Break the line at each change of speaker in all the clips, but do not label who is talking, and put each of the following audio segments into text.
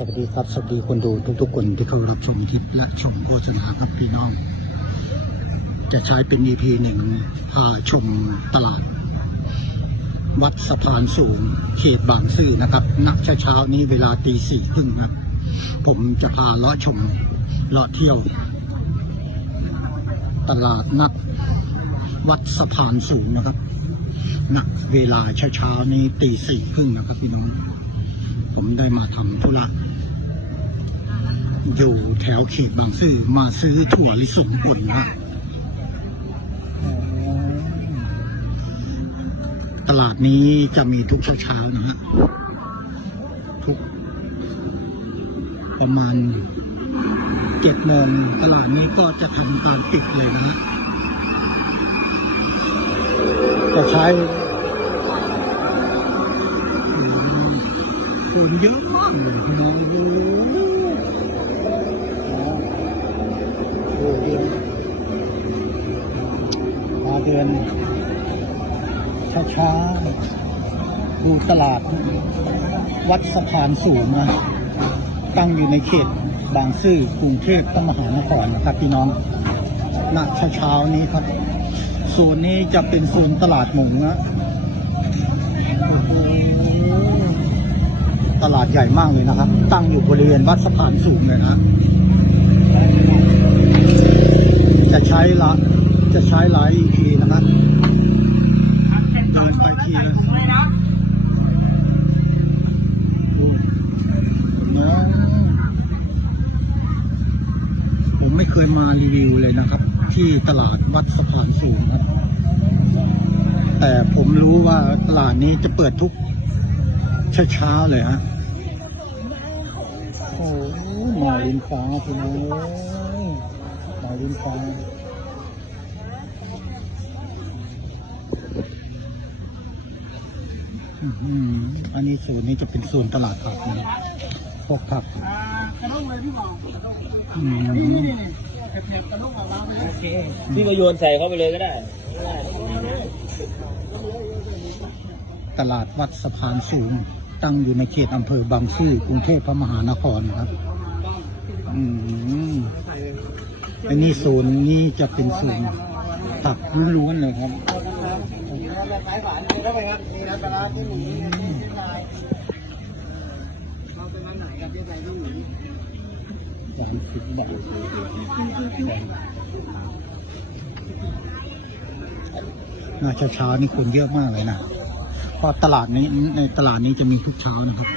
สวัสดีครับ สวัสดีคนดูทุกๆคนที่เข้ารับชมคลิปและชมโฆษณาครับพี่น้อง จะใช้เป็น EP หนึ่งพาชมตลาด วัดสะพานสูง เขตบางซื่อนะครับณเช้านี้เวลาตีสี่ครึ่งครับ ผมจะพาเลาะชมเลาะเที่ยว ตลาดนัดวัดสะพานสูงนะครับณเวลาเช้าๆนี้ตีสี่ครึ่งนะครับพี่น้องผมได้มาทำธุระ อยู่แถวเขตบางซื่อมาซื้อถั่วลิสงป่นนะตลาดนี้จะมีทุกเช้าๆนะฮะทุก ประมาณเจ็ดโมงตลาดนี้ก็จะทำการปิดเลยนะฮะจะใช้คนเยอะมากเลยพี่น้องโอ้โหเดือนมาเดือน ช้าๆ ดูตลาดวัดสะพานสูงนะ ตั้งอยู่ในเขตบางซื่อกรุงเทพมหานครนะครับพี่น้องณเช้าๆนี้ครับโซนนี้จะเป็นโซนตลาดหมูนะตลาดใหญ่มากเลยนะครับ ตั้งอยู่บริเวณวัดสะพานสูงเลยนะ จะใช้ละจะใช้หลายทีนะครับ ยมารีวิวเลยนะครับ ที่ตลาดวัดสะพานสูงครับ แต่ผมรู้ว่าตลาดนี้จะเปิดทุกเช้าๆเลยฮะโอ้หมอลินฟ้าพี่น้องหมอลินฟ้างอันนี้โซนนี้จะเป็นโซนตลาดผักนะพวกผัก
โอเคพี่ก็โยนใส่เข้าไปเลยก็ได้
ตลาดวัดสะพานสูง ตั้งอยู่ในเขตอำเภอบางซื่อกรุงเทพพระมหานครครับ อืมอันนี้โซนนี้จะเป็นโซนผักล้วนๆเลยครับ
ขา ยฝานเข้าไปครับนี่นะปลาร้าที่หมีเราเป็นวันไหนครับที่ใส่ที่หมี
สาเช้านี่คนเยอะมากเลยนะเพราะตลาดนี้ในตลาดนี้จะมีทุกเช้านะครับ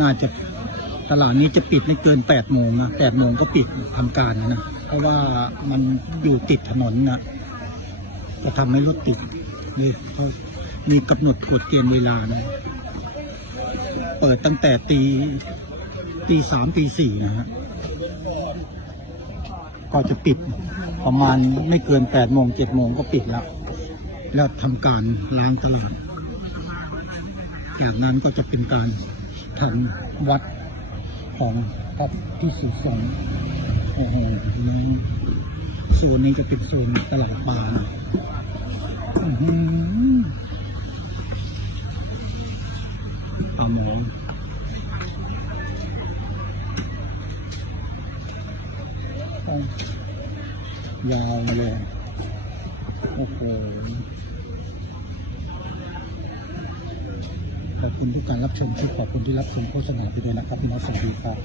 น่าจะตลาดนี้จะปิดไม่เกินแปดโมงนะแปดโมงก็ปิดทำการนะ เพราะว่ามันอยู่ติดถนนนะจะทำให้รถติดเลยก็มีกำหนดกฎเกณฑ์เวลานะ เปิดตั้งแต่ตี ตีสามตีสี่นะฮะก็จะปิดประมาณไม่เกินแปดโมงเจ็ดโมงก็ปิดแล้ว แล้วทำการล้างตลาดจากนั้นก็จะเป็นการทำวัดของพระที่สุสงโอ้โหน้องโซนนี้จะเป็นโซนตลาดปลาอือหือปลาหมอ ยาวเลยโอ้โหขอบคุณทุกการรับชมที่ขอบคุณที่รับชมโฆษณาด้วยนะครับพี่น้องสวัสดีครับ